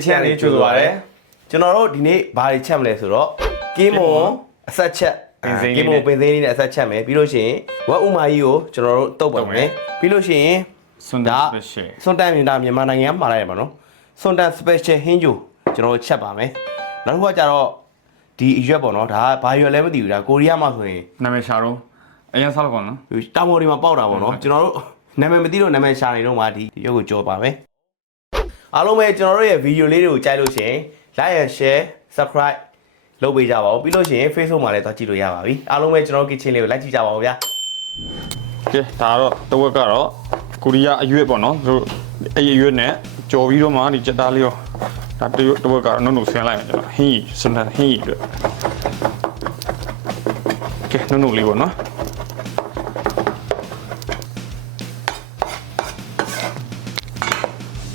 ကစ်ချန်လေးကြိုဆိုပါရစေကျွန်တော်တို့ဒီနေ့ဘာတွေချက်မလဲဆိုတော့ကင်းမွန်အဆက်ချက်ပင်စိမ်းလေးကင်းမွန်ပင်သိန်းလေးနဲ့အဆက်ချက်မယ်ပြီးလို့ရှိရင်ဝက်ဥမာကြီးကိုကျွန်တော်တို့တုတ်ပါမယ်ပြီးလို့ရှိရင်စွန်ဒါ special စွန်တန်မြန်မာမြန်မာနိုင်ငံမှာလာရပါတော့စွန်တန် special ဟင်းဂျိုကျွန်တော်တို့ချက်ပါမယ်နောက်တစ်ခုကကြတော့ဒီအရွက်ပေါ့နော်ဒါကဘာရွက်လဲမသိဘူးဒါကိုရီးယားမှာဆိုရင်နာမည်ရှာတော့အရင်ဆောက်ကောနော်တောင်ပေါ်တွေမှာပေါက်တာပေါ့နော်ကျွန်တော်တို့နာမည်မသိလို့နာမည်ရှာနေတော့မှဒီဒီရုပ်ကိုကြောပါမယ် အားလုံးပဲကျွန်တော်တို့ရဲ့ဗီဒီယိုလေးတွေကိုကြိုက်လို့ရှိရင် like and share subscribe လုပ်ပေးကြပါဦးပြီးလို့ရှိရင် Facebook မှာလည်းသွားကြည့်လို့ရပါပြီအားလုံးပဲကျွန်တော်တို့ kitchen လေးကိုလိုက်ကြည့်ကြပါဦးဗျာကဲဒါတော့တဝက်ကတော့ကိုရီးယားအရွက်ပေါ့နော်သူတို့အဲ့ဒီအရွက်နဲ့ကြော်ပြီးတော့မှဒီကြက်သားလေးရောဒါတရွက်တဝက်ကတော့နှုတ်နှုတ်ဆင်းလိုက်မယ်ကျွန်တော်ဟင်းကြီးစမ်းဟင်းကြီးအတွက်ကဲနှုတ်နှုတ်လေးပေါ့နော်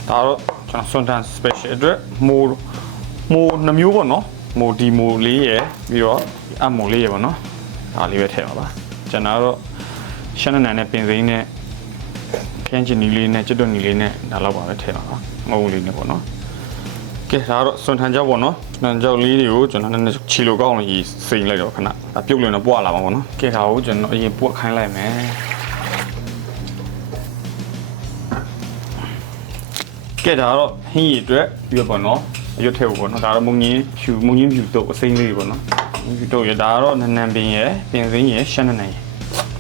ဒါတော့ ကျွန်တော်စွန်တန် special အတွက်မိုးမိုးနှမျိုးပေါ့နော်မိုးဒီမိုးလေးရယ်ပြီးတော့အမိုးလေးရယ်ပေါ့နော်ဒါလေးပဲထည့်ပါပါကျွန်တော်တော့ရှမ်းနနန်နဲ့ပင်စိမ်းနဲ့ခရမ်းချင်နီလေးနဲ့ကျွတ်တွနီလေးနဲ့ဒါတော့ပါပဲထည့်ပါပါမဟုတ်လေးနဲ့ပေါ့နော်ကဲဒါတော့စွန်ထန်ကြောက်ပေါ့နော်စွန်ထန်ကြောက်လေးတွေကိုကျွန်တော်နည်းနည်းချီလိုကောင်းလို့ရီစိန်လိုက်တော့ခဏဒါပြုတ်လွင်တော့ပွားလာမှာပေါ့နော်ကဲဒါကိုကျွန်တော်အရင်ပွက်ခိုင်းလိုက်မယ် ကဲဒါတော့ဟင်းရည်အတွက်ပြီးတော့ပေါ့နော်ရွတ်ထဲဖို့ပေါ့နော်ဒါတော့မုံငင်းဖြူမုံငင်းဖြူတော့အစိမ်းလေးတွေပေါ့နော်မုံဖြူတော့ရဒါကတော့နနန်ပင်ရယ်ပင်စိမ်းရယ်ရှမ်းနနန်ရယ်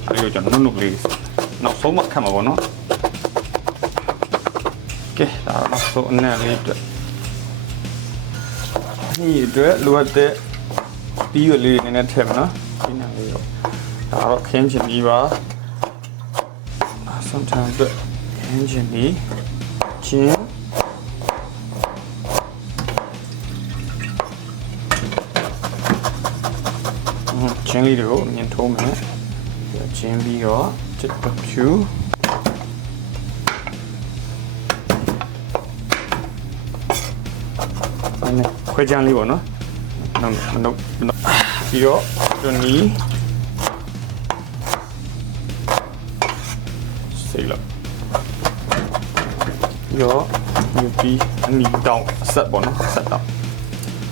အဲ့ဒီကိုကျွန်တော်နုနုကလေးနောက်ဆုံးမှခတ်မှာပေါ့နော်ကဲဒါတော့နောက်ဆုံးအနက်လေးအတွက်ဒီအတွက်လိုအပ်တဲ့တီးရလေးနည်းနည်းထည့်မနော်ဒီနည်းလေးတော့ဒါတော့ခင်းချင်ပြီးပါအဆုံးထမ်းအတွက်ခင်းချင်ပြီးချင်းအင်း ချင်းလေးတွေကိုမြင်ထိုးမယ်ကျင်းပြီးတော့ချက်တဖြူအဲ့နဲ့ခွဲချမ်းလေးပေါ့နော်နောက်နောက်နောက်ပြီးတော့ဒီနီစိတ်လောက်ပြီးတော့ဒီပြီးအနီတောင်အဆက်ပေါ့နော်အဆက်တောင်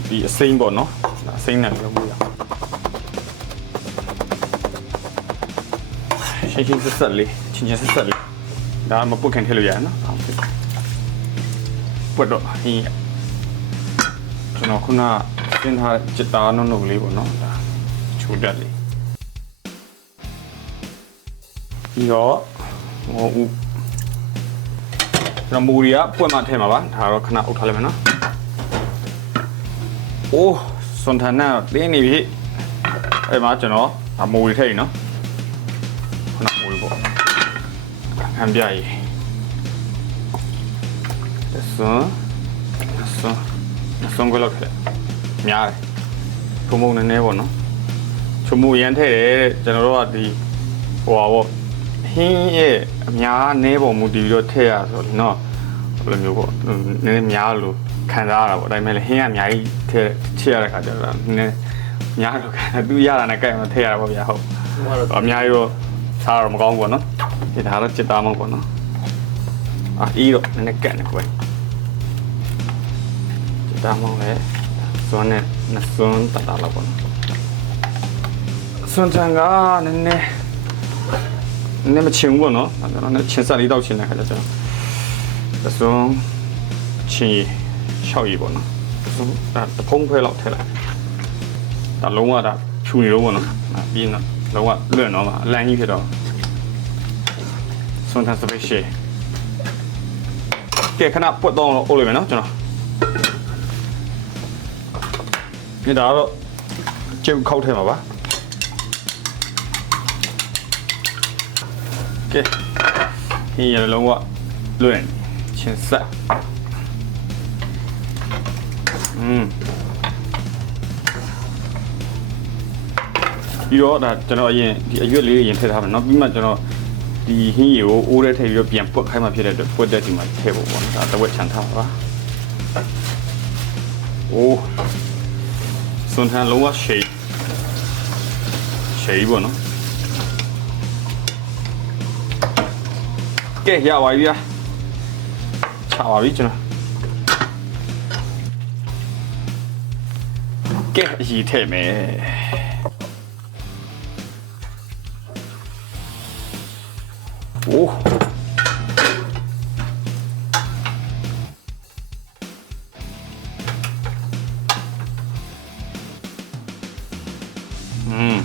ဒီအစိမ့်ပေါ့နော်ဒါအစိမ့်နဲ့ပြောလို့ ရရှင်းရှင်းဆက်ဆက်လေးချင်းချင်းဆက်ဆက်လေးဒါမပုတ်ခင်ထည့်လို့ရတယ်နော်ဟုတ်ကဲ့ပွတ်တော့ဟင်းကျွန်တော်ခုနသင်ထားจิตတာနုံနုံလေးပေါ့နော်ဒါချိုးတက်လေးပြီးတော့ဟိုဦးကျွန်တော်မူရီကပွက်မှထည့်မှာပါဒါတော့ခဏအုပ်ထားလိုက်မယ်နော်အိုးစွန်ထန်နာတင်းနေပြီအဲ့မှာကျွန်တော်အမူရီထည့်ပြီနော် ဟန်ပြရေးတဆွန်းတဆွန်းတဆွန်းကလောက်ခဲ့များတယ်ထုံမုံနည်းနည်းပေါ့နော်ချုံမုံရမ်းထည့်တယ်တဲ့ကျွန်တော်တို့ကဒီဟိုပါပေါ့ဟင်းရဲ့အများနည်းပုံမူတည်ပြီးတော့ထည့်ရဆိုတော့နော်ဘယ်လိုမျိုးပေါ့နည်းနည်းများလို့ခံစားရတာပေါ့ဒါပေမဲ့လည်းဟင်းကအများကြီးထည့်ထည့်ရတဲ့ခါကျတော့နည်းနည်းများလို့ခံသူရတာနဲ့ကြိုက်မှထည့်ရတာပေါ့ဗျာဟုတ်အများကြီးတော့ စားတော့မကောင်းဘူးပေါ့နော်ဒီဒါတော့จิตသားမောက်ပေါ့နော်အာအီးတော့နည်းနည်းကတ်နေကွယ်จิตသားမောက်လည်းစွန်းနဲ့နှစ်စွန်းတတ်တာလောက်ပေါ့နော်စွန်းချန်ကနည်းနည်းနည်းနည်းမချင်ဘူးပေါ့နော်အဲ့တော့နည်းချင်ဆက်လေးတောက်ချင်တဲ့ခါကျတော့တစ်စွန်းချင်ရှောက်ရည်ပေါ့နော်တစ်စွန်းဒါတဖုံးဖွဲလောက်ထည့်လိုက်ဒါလုံးဝဒါဖြူနေတော့ပေါ့နော်အဲ့ပြီးတော့ လုံးဝလွင့်တော့မှာအလန့်ကြီးဖြစ်တော့ဆွန်ထန်စပက်ရှေကဲခဏပွတ်တော့အုပ်လိုက်မယ်နော်ကျွန်တော်ဒီဒါတော့ကျုပ်ခောက်ထဲမှာပါကဲဒီရလုံးဝလွင့်ချင်းဆက်อืม ပြီးတော့ဒါကျွန်တော်အရင်ဒီအရွက်လေးတွေရင်ထည့်ထားမယ်နော်ပြီးမှကျွန်တော်ဒီဟင်းရီကိုအိုးထဲထည့်ပြီးတော့ပြန်ပွက်ခိုင်းမှဖြစ်တဲ့အတွက်ပွက်တဲ့ဒီမှာထည့်ဖို့ပေါ့နော်ဒါတဝက်ချန်ထားပါပါအိုးစွန်ထန်လုံးဝရှိရှိပေါ့နော်ကဲရပါပြီလားချပါပြီကျွန်တော်ကဲအရေးထည့်မယ် โอ้อืม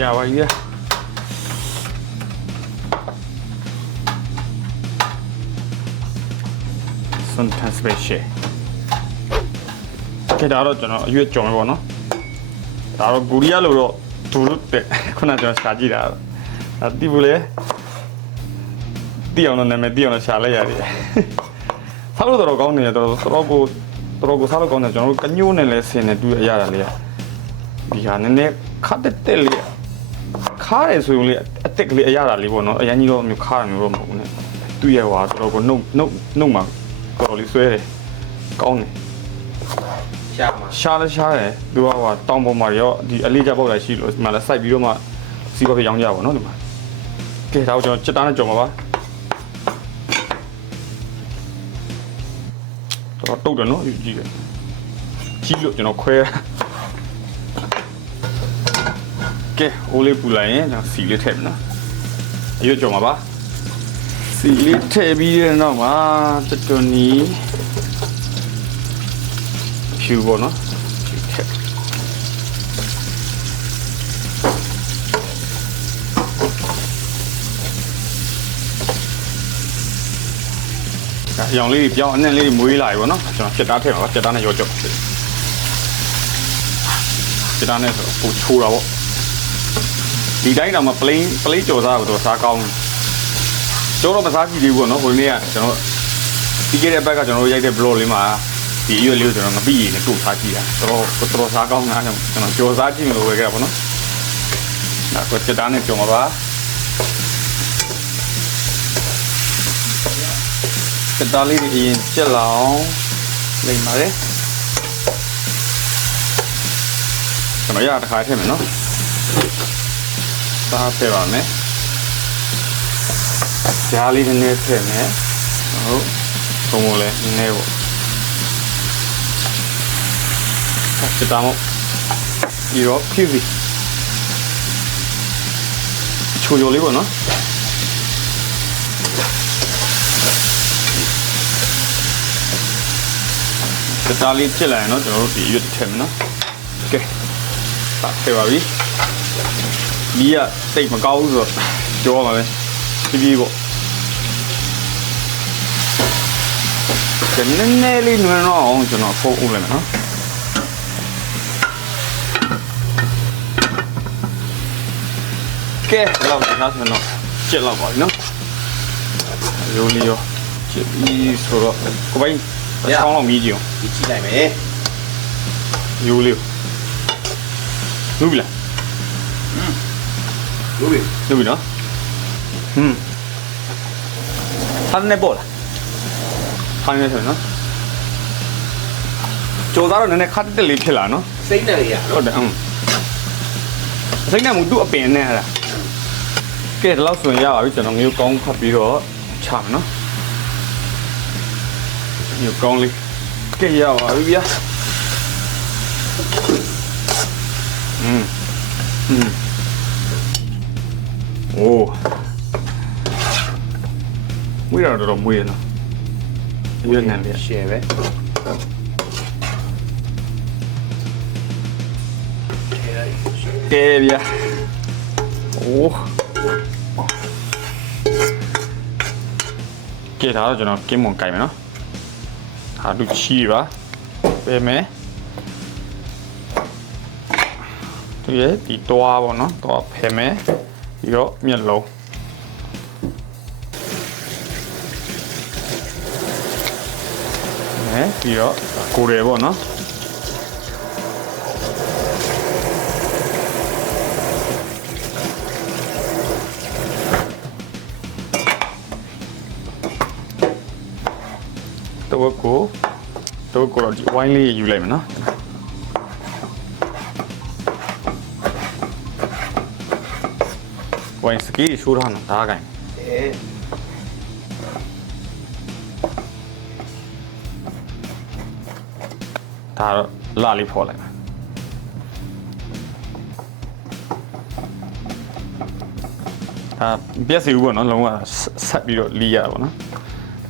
ရပါပြီစွန်တန်စပယ်ရှယ်ကဲဒါတော့ကျွန်တော်အရွက်ကြော်မယ်ပေါ့နော်ဒါတော့ဂူရီယာလို့တော့ဒူရုတဲ့ခုနကျွန်တော်ရှာကြည့်တာ ဒါတိဘူးလေတိအောင်တော့နာမည်တိအောင်တော့ရှာလိုက်ရတယ်စားလို့တော့ကောင်းနေတယ်တော့တော့ကိုတော့ကိုစားလို့ကောင်းတယ်ကျွန်တော်တို့ကညိုးနဲ့လဲဆင်နေတူရရတာလေဒီဟာနည်းနည်းခတ်တက်တက်လေးခါရဲဆိုရင်လေအတက်ကလေးအရတာလေးပေါ့နော်အရင်ကြီးတော့မျိုးခါရမျိုးတော့မဟုတ်ဘူးねသူ့ရဲ့ဟွာတော့ကိုနှုတ်နှုတ်နှုတ်မှာတော်တော်လေးဆွဲတယ်ကောင်းတယ်ရှာမှာရှားလဲရှားတယ်သူကဟိုတောင်ပေါ်မှာရောဒီအလေးကြပေါက်လာရှိလို့ဒီမှာလဲစိုက်ပြီးတော့မှစီးပွားဖြစ်ရောင်းကြပါတော့ဒီမှာ ကဲဒါကိုကျွန်တော်စက်သားနဲ့ကြော်မှာပါတော့တုတ်တယ်နော်ကြီးတယ်ကြီးလို့ကျွန်တော်ခွဲကဲအိုးလေးပူလိုက်ရင်ကျွန်တော်စီလေးထည့်မယ်နော်ဒီကိုကြော်မှာပါစီလေးထည့်ပြီးတဲ့နောက်မှာတတွနီဖြူပေါ့နော်ဖြူထည့်ဒါ အရောင်လေးတွေပြောင်းအနဲ့လေးတွေမွေးလာပြီပေါ့နော်ကျွန်တော်စက်သားထည့်ပါပါစက်သားနဲ့ရောကြော့စက်သားနဲ့ဆိုတော့ပိုချိုးတာပေါ့ဒီတိုင်းတော့မ plain plain ကြော်စားတော့စားကောင်းတယ်ကျွန်တော်မစားကြည့်သေးဘူးပေါ့နော်ဟိုနေ့ကကျွန်တော်ပြီးခဲ့တဲ့ဘက်ကကျွန်တော်တို့ရိုက်တဲ့ blog လေးမှာဒီအရွက်လေးကိုကျွန်တော်ငပိရည်နဲ့တို့စားကြည့်တာတော်တော်တော်စားကောင်းတာကျွန်တော်ကြော်စားကြည့်မလို့ဝယ်ခဲ့တာပေါ့နော်ဒါကိုစက်သားနဲ့ကြော်မှာပါ က်သားလေးတွေအရင်ကျက်လောင်လိမ့်ပါလေကျွန်တော်ရတစ်ခါထည့်မယ်နော်စားဖဲပါမယ်ကြားလေးနည်းနည်းထည့်မယ်ဟုတ်ဘုံဘုံလည်းနည်းနည်းပေါ့ဆက်တာမို့ဒီတော့ဖြူပြီချိုချိုလေးပေါ့နော် စတားလေးဖြစ်လာရင်တော့ကျွန်တော်တို့ဒီရွက်ထည့်မယ်နော်ကဲစားဖဲပါပြီမီးကတိတ်မကောင်းဘူးဆိုတော့ကြောပါမယ်ဖြည်းဖြည်းပေါ့ကျန်နေနေလေးနွယ်တော့အောင်ကျွန်တော်ဖုန်းဦးလိုက်မယ်နော်ကဲလောက်ထားဆိုတော့ကျက်လောက်ပါပြီနော်ရိုးလေးရောကျက်ပြီးဆိုတော့ကိုပိုင်း အချောင်းလောက်မြည်ကြည့်အောင်ဒီကြည့်လိုက်မယ်ရိုးလေးနုပြီလားဟုတ်ပြီလုပ်ပြီနော်ဟွန်းဖမ်းနေပေါ်လားဖမ်းနေတယ်နော်ကြော်သားတော့နည်းနည်းခတ်တက်လေးဖြစ်လာနော်စိတ်နဲ့လေးရဟုတ်တယ်အင်းစိတ်နဲ့မူသူ့အပင်နဲ့ဟလားကဲဒီလောက်ဆိုရင်ရပါပြီကျွန်တော်မျိုးကောင်းခတ်ပြီးတော့ချမယ်နော် New Conley que lleva bebidas. Mm. Mm. Oh. Uyarı da bu yana. Yönlen bir şey ve. Oh. Qué raro, no, qué moncaime, ¿no? ရှယ်ပဲတဲဗျာโอ้ကဲဒါတော့ကျွန်တော်ကင်းမွန်ကြိုင်မယ်နော်ဟာလူချီပါပေးမယ်ဒီရဲ့ဒီတွားပေါ့နော်တွားဖယ်မယ်ပြီးတော့မျက်လုံးနဲပြီးတော့ကိုယ်ရယ်ပေါ့နော် တဝက်ကိုတဝက်ကိုတော့ဒီဝိုင်းလေးယူလိုက်မယ်နော်ဝိုင်းစကီရှိုးထားတာဒါကင်အဲဒဒါတော့လာလေးဖော်လိုက်မယ်ဒါပြက်စီဦးပေါ့နော်လုံးဝဆက်ပြီးတော့လီးရတာပေါ့နော်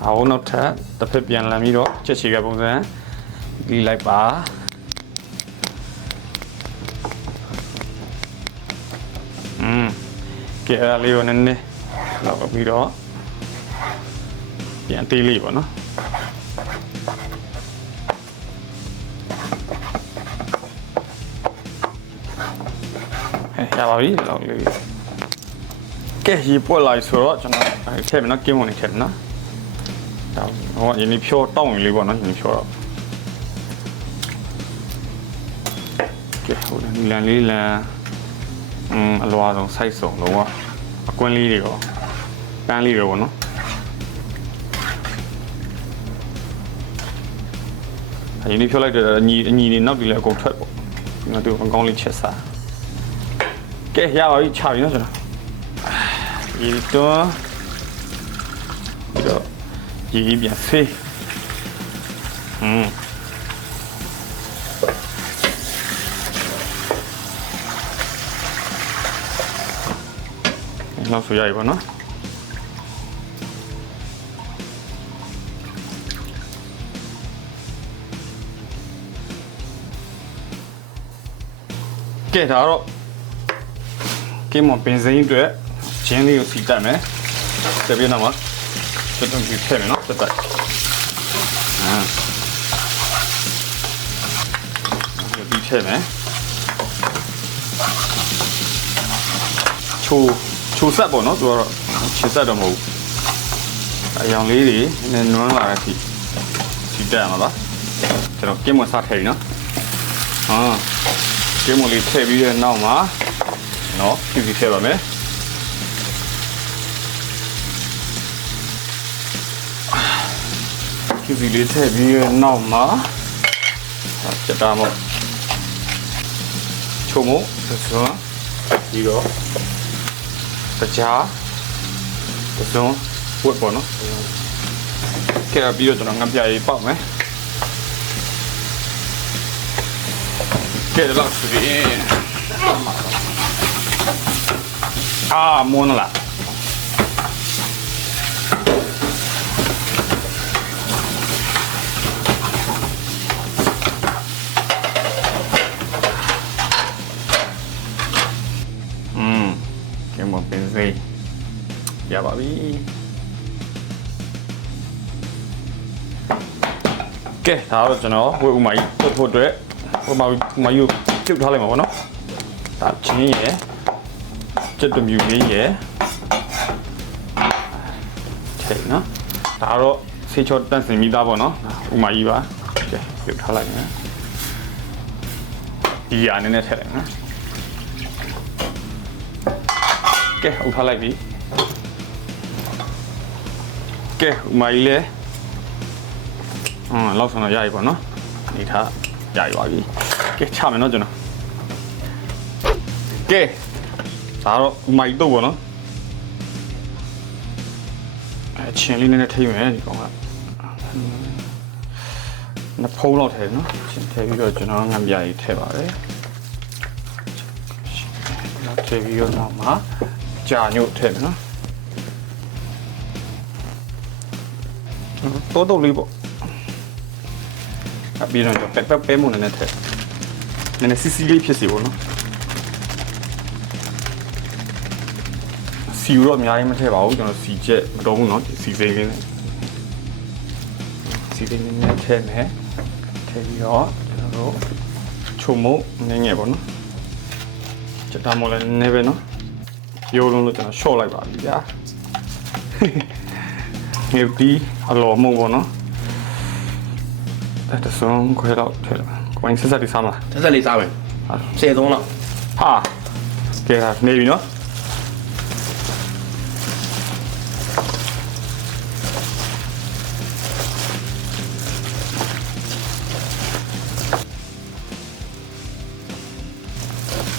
ဒါဟိုနောက်ထပ်တစ်ဖက်ပြန်လမ်းပြီးတော့ချက်ချီကပုံစံလီးလိုက်ပါอืมကဲအဲ့ဒါလေးကိုနည်းနည်းလောက်ပြီးတော့ပြန်တေးလေးပေါ့နော်ဟဲ့ရပါပြီလောက်လေးကဲရေပွက်လိုက်ဆိုတော့ကျွန်တော်အဲထည့်မယ်နော်ကင်းမွန်နေထည့်မယ်နော် ဒါဟောယင်းဖြောတောင်းရင်လေးပေါ့နော်ယင်းဖြောတော့ကဲဟိုလည်းလန်လေးလန်อืมအလွာဆုံး size ဆုံးလုံးဝအကွင်းလေးတွေရောပန်းလေးတွေပေါ့နော်အရင်ဖြောလိုက်တဲ့အညီအညီနေနောက်ဒီလည်းအကုန်ထွက်ပေါ့ဒီမှာသူအကောင်းလေးချက်စားကဲရပါပြီချပြီနော်ကျွန်တော်ဒီတော့ဒီတော့ ဒီပြန်ဆေးอืมနောက်ဆိုရပြီပေါ့နော်ကဲဒါတော့ကင်းမပင်စိမ်းအတွက်ဂျင်းလေးကိုစီတက်မယ်။တပြည့်နောက်မှာ တက်တော့ဒီထည့်မယ်နော်တက်တက်။အာဒီထည့်မယ်။ချိုးချိုးဆက်ပေါ့နော်သူကတော့ချစ်ဆက်တော့မဟုတ်ဘူး။အယောင်လေးတွေနည်းနည်းနွမ်းလာတဲ့အထိစီတက်ရမှာပါ။ကျွန်တော်ကင်းမစားထည့်ပြီနော်။ဟာကင်းမလေးထည့်ပြီးတဲ့နောက်မှာနော်ဖြည်းဖြည်းထည့်ပါမယ် ဖြည်းဖြည်းလေးထည့်ပြီးရဲ့နောက်မှာစက်တာမို့ချုံမို့သစွန်းပြီးတော့တကြားသစွန်းဝတ်ပေါ့နော်ကဲပြီးတော့ကျွန်တော်ငါပြရေးပေါက်မယ်ကဲတော့ဆိုရင်အာမွန်းလာ ဒါတော့ကျွန်တော်ဝေဥမာကြီးပုတ်ဖို့အတွက်ဝေဥမာကြီးဥမာကြီးကိုပြုတ်ထားလိုက်မှာပေါ့နော်ဒါချင်းရယ်ကျက်တမြူလေးရယ်ထိတ်နော်ဒါတော့ဆေးချောတန့်စင်မိသားပေါ့နော်ဥမာကြီးပါကဲပြုတ်ထားလိုက်မယ်ဒီရအနေနဲ့ထည့်လိုက်နော်ကဲဥထားလိုက်ပြီကဲဥမာကြီးလေ ဟမ်လောက်ဆောင်တော့ရပြီပေါ့နော်နေထားရပြီပါပြီကဲချမယ်နော်ကျွန်တော်ကဲဒါတော့မိုက်တော့ဗောနော်အဲချင်းလေးနည်းနည်းထိမယ်ဒီကောင်ကနှစ်ဖုံးလောက်ထဲနော်ချင်းထဲပြီးတော့ကျွန်တော်ငံပြားကြီးထဲပါတယ်နောက်ထဲပြီးတော့နောက်မှာကြာညို့ထဲမယ်နော်တိုးတိုးလေးပေါ့အ ပြီးတော့ပဲပဲပဲမှုနည်းနည်းထည့်နည်းနည်းစီစီလေးဖြစ်စီပေါ့နော်စီရောအများကြီးမထည့်ပါဘူးကျွန်တော်စီချက်မတော်ဘူးနော်စီစိမ့်လေးနဲ့စီစိမ့်လေးနဲ့ထည့်မယ်ထည့်ပြီးတော့ကျွန်တော်တို့ချုံမုတ်နည်းငယ်ပေါ့နော်ချက်တာမော်လည်းနည်းပဲနော်ရိုးလုံးလို့ကျွန်တော်ရှော့လိုက်ပါပြီဗျာဒီအလော်မှုပေါ့နော် အဲ့ဒါဆုံးခွဲတော့ထည့်လိုက်ကိုင်းဆက်ဆက်ဒီစားမလားဆက်ဆက်လေးစားမယ်ဟာဆယ်သုံးလောက်ဟာကဲဒါနေပြီနော်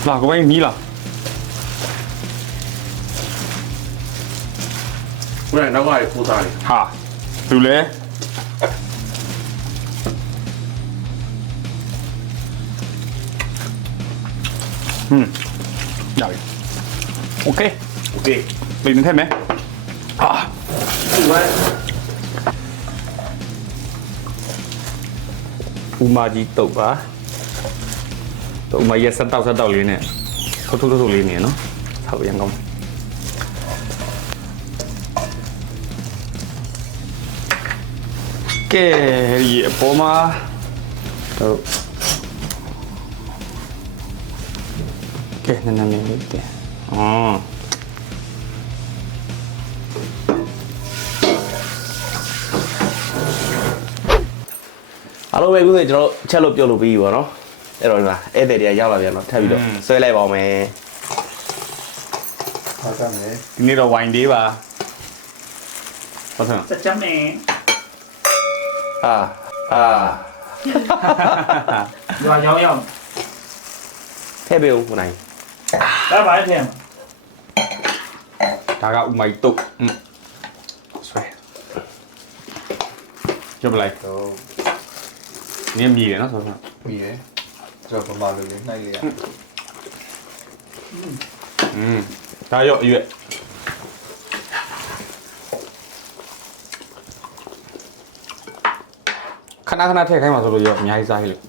လာကိုင်းမီးလာခုနကနောက်ကရခိုးစားတယ်ဟာသူလဲ อืมရပြီโอเค โอเค ပြင်ထည့်မယ်အာ ဒီမှာ ဥမာကြီးတုတ်ပါတုတ်ဥမာကြီးဆက်တောက်ဆက်တောက်လေးနဲ့ထုတ်ထုတ်ထုတ်ထုတ်လေးနေနော်ဆောက်ရန်ကောင်းကဲဒီအပေါ်မှာတော့ ကဲနည်းနည်းလေးလေးတင်အော်အားလုံးပဲခုဆိုကျွန်တော်တို့ချက်လို့ပြုတ်လို့ပြီးပြီပေါ့နော်အဲ့တော့ဒီမှာဧည့်သည်တွေကရောက်လာပြန်တော့ထပ်ပြီးတော့ဆွဲလိုက်ပါဦးမယ်ဟုတ်တယ်မယ်ဒီနေ့တော့ဝိုင်ဒေးပါဟုတ်တယ်စကြမ်းမယ်အာအာရွာရောင်းရောင်းထည့်ပေးဦးခုနိုင် ဒါပါတဲ့ ဒါကဥမိုက်တုတ်อืมဆွဲကြပ်လိုက် တော့ နင်းမြည်တယ်နော်ဆိုတော့ ပြီးရယ်ကျွန်တော်ပမာလိုလေးနှိုက်လိုက်ရ อืมဒါရော့အရွက်ခဏခဏထည့်ခိုင်းပါဆိုလို့ရော့အများကြီးစားခဲ့လို့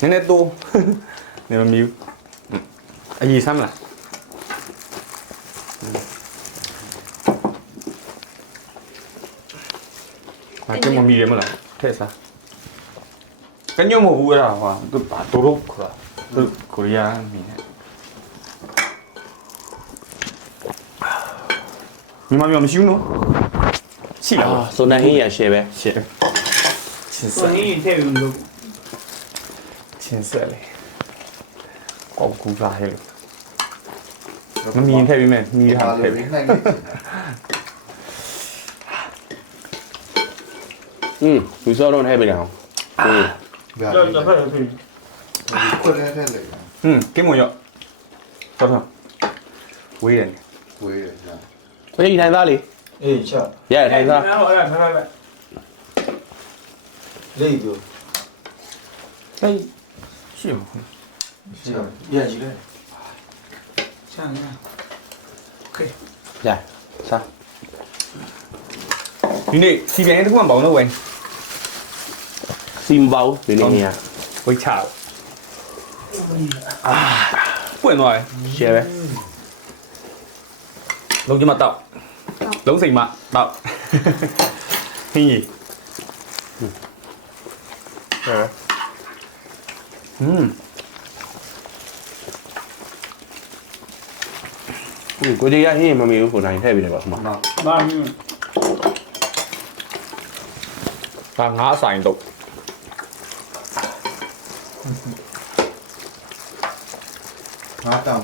နည်းနည်းတိုးနည်းမမြူအကြီးဆမ်းမလားအကမမီရမလားထဲစားကညမဟုတ်ဘူးအဲ့ဒါဟာသူဘာတို့တော့ခေါ်တာသူကိုရီးယားမီနဲ့မြန်မာမျိုးမရှိဘူးနော်ရှိလားအာဆိုနိုင်ဟင်းရရှယ်ပဲရှစ်ချင်းဆိုဆက်ရင်ထည့်ပြီးလို့ ချင်းဆက်လေကောက်ကူစားဟဲ့လို့မမြင်ထည့်ပြီးမဲ့မီး ပ ထား မာ ထ လို ည့်ပြီး လေးနှိုက်လိုက် อืมဒီစောတော့ထည့်ပေးတယ်အောင်อืม ဗျာ တော့ ဒီ တော့ဖက်လို့ဖြစ် ခွက်လေးထည့်လိုက် ဟွန်းကင်းမရော့ဆောဆောဝေးတယ် ဝေးရကြာ ကိုကြီးထိုင်သားလေး အေးချ ရရထိုင်သား အဲ့ဒါဖက်ဖက်ဖက် လေးပြော ဟေး ရှိမချပြန်ကြည့်လေချမ်းရရစားဒီနေ့စီပြန်တစ်ခုမှမပေါတော့ဝယ်စီမပါဘူးဒီနေ့ဟင်းရဝိတ်ချအာပွင့်သွားတယ်ရှယ်ပဲလုံး 嗯嗯国家亚运有负担也特的吧是吗那那反卡反应都嗯蛋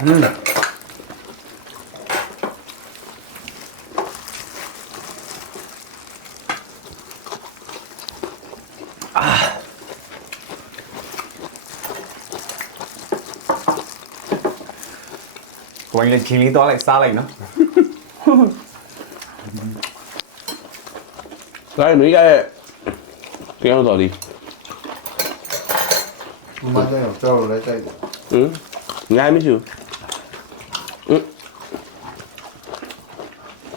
嗯 ဝိုင်းလေးချင်းလေးတော့လိုက်စားလိုက်နော်ဒါရမိကရဲ့ပြောတော်ဒီပမာကျတော့ကြောက်လို့လည်းကြိုက်တယ်อืมငါမရှိဘူး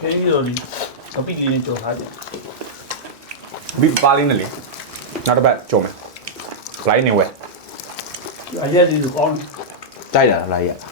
ခင်းပြီးတော့ဒီအပိလေးနဲ့ကြော်ထားတယ်ဘီပါလေးနဲ့လေနောက်တစ်ပတ်ကြုံမယ်လိုက်နေဝဲအရက်ဒီကောင်းကြိုက်တာလားရဟဲ့မဝတ်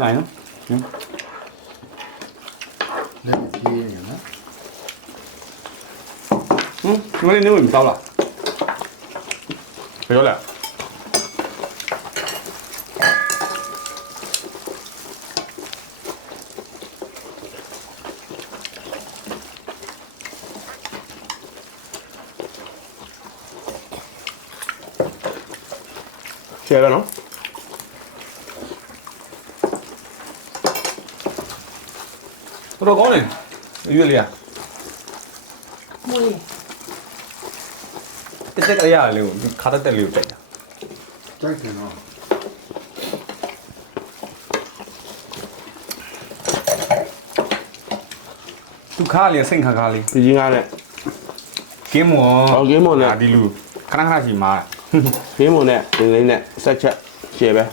လိုက်နော်လက်ပြေးနေနော်ဟမ်ဒီမလေးနေဝင်မတောက်လားပြော လားရှယ်ပဲနော်တော်တော်ကောင်းတယ်ရွေးလေးอ่ะမွေးတက်တက်ကလေးရတယ်လေးကိုခါတက်တက်လေးကိုတိုက်တာကြိုက်တယ်နော်သူခါလေးစိတ်ခါခါလေးဒီကြီးငါနဲ့ကင်းမောဟောကင်းမွန်နဲ့ဒီလူခဏခဏစီမာ ကင်းမွန်နဲ့ဒီလေးနဲ့ဆက်ချက်ရှယ်ပဲ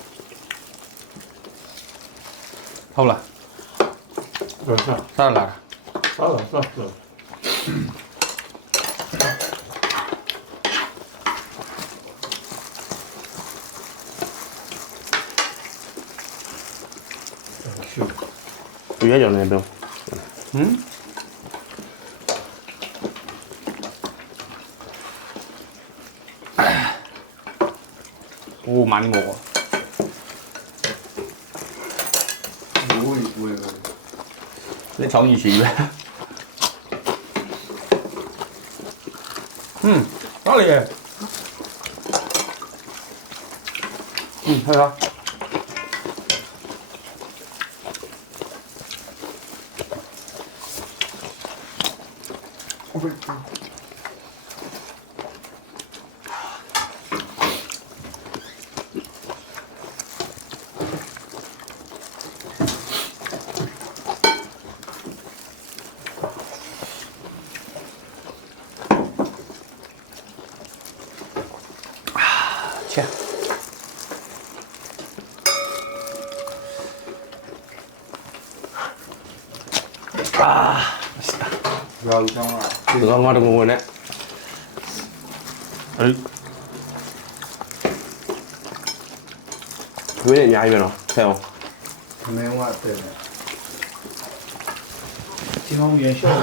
ဟုတ်လား ဟုတ်လားစားလာဟုတ်လားဟုတ်လားဒီရကြောင်နေတော့ဟမ်โငေါငေါတမဝင်နဲ့အဲ့ဝင်းနေအများကြီးပဲနော်ဖဲအောင်အမဲဝတ်တယ်ကျွန်တော်မြန်ရှော့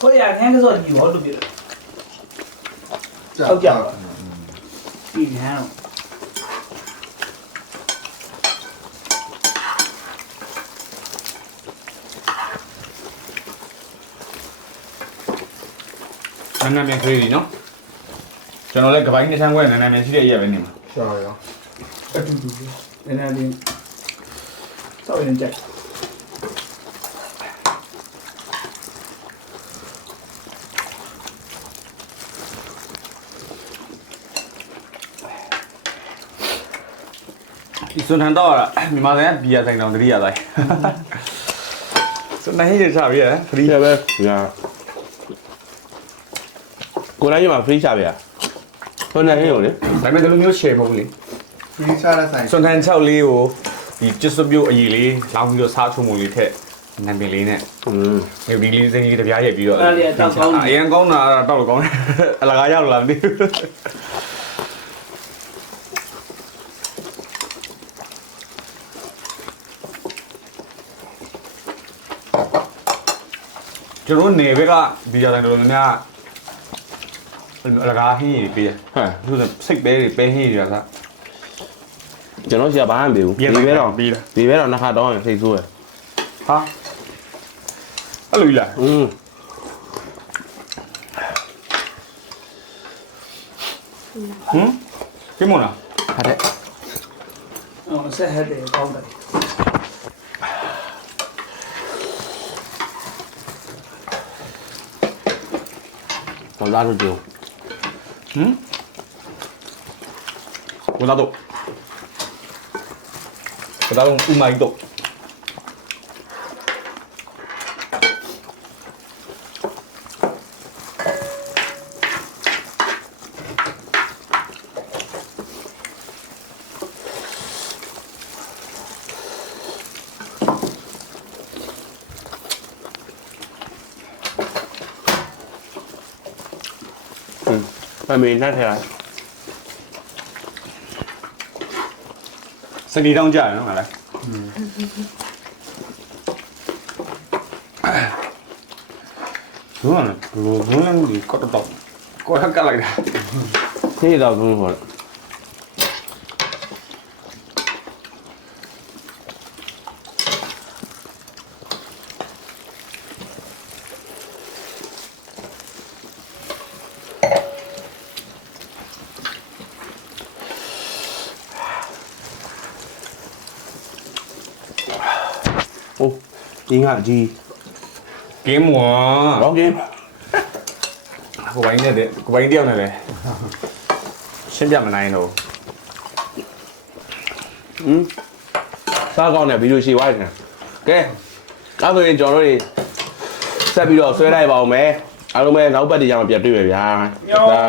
ကိုရခန်းကစောညီရောလို့ပြောတယ်ကြောက်ကြောက်ပြီးနန်းတော့ နန်းနန်းပဲခရီးနော်ကျွန်တော်လည်းကပိုင်းနှစ်ဆန်းခွဲနန်းနန်းပဲရှိတဲ့အရာပဲနေမှာရှာရောအတူတူနန်းနန်းလေးတော့ရင်ကြိုက်ဒီစွန်ထန်တော့မြန်မာဆိုင်ကဘီယာဆိုင်တောင်တတိယတိုင်းစွန်နိုင်ရချပြီးရတတိယပဲညာ ကိုလိုက်ရမှာ free ချပြရဟိုနေဟင်းကိုလေဒါပေမဲ့ဒီလိုမျိုး share မဟုတ်ဘူးလေဖီးစားတဲ့ဆိုင်စွန်ထန်6လေးကိုဒီကျစ်စပြုတ်အည်လေးလောင်းပြီးတော့စားချုံမလေးထက်နံပင်လေးနဲ့อืมဒီလေးစိမ်းကြီးတပြားရိုက်ပြီးတော့အဲ့ဒါလေးကတောက်ကောင်းတယ် အရင်ကောင်းတာအဲ့ဒါတောက်လို့ကောင်းတယ်အလကားရောက်လာမသိဘူးကျွန်တော်နေဘက်ကဒီကြတယ်တော်တော်များများ အလကားဟင်းကြီးတွေပေးတယ်ဟဲ့သူကစိတ်ပဲတွေပဲဟင်းကြီးတွေကစား ကျွန်တော်စီကဘာမှမပေးဘူးပြန်ပါပဲတော့ပြီးလား ဒီပဲတော့နှစ်ခါတောင်းရင်စိတ်ဆိုးရယ်ဟာအဲ့လိုကြီးလားอืมဟမ်ကိမုန်လားဟာတဲ့အောင်ဆက်ဟက်တယ်ကောင်းတယ်တော့လာလို့ကြိုး မ်ဝလာတော့ဝလာတော့ဥမိုင်းတော့อืมအ မေနဲ့ထဲလာစနေတောင်းကြရနော်ငါလည်းဘုရားလောဘုန်းကြီးကတော့တော့ကိုယ်ကလိုက်တာခေးတော့ဘူးဟော ဒီ ငါကြီးကင်းမောဘောင်းကင်းကိုပိုင်းနဲ့ကိုပိုင်းတယောက်နဲ့လေရှင်းပြမနိုင်တော့ဟမ်စားကောင်းတဲ့ဗီဒီယိုရှိသွားတယ်ကဲအဲ့ဆိုရင်ကျွန်တော်တို့တွေဆက်ပြီးတော့ဆွဲလိုက်ပါအောင်မယ်အားလုံးပဲနောက်ပတ်တည်းကျမှပြန်တွေ့မယ်ဗျာညောဒါ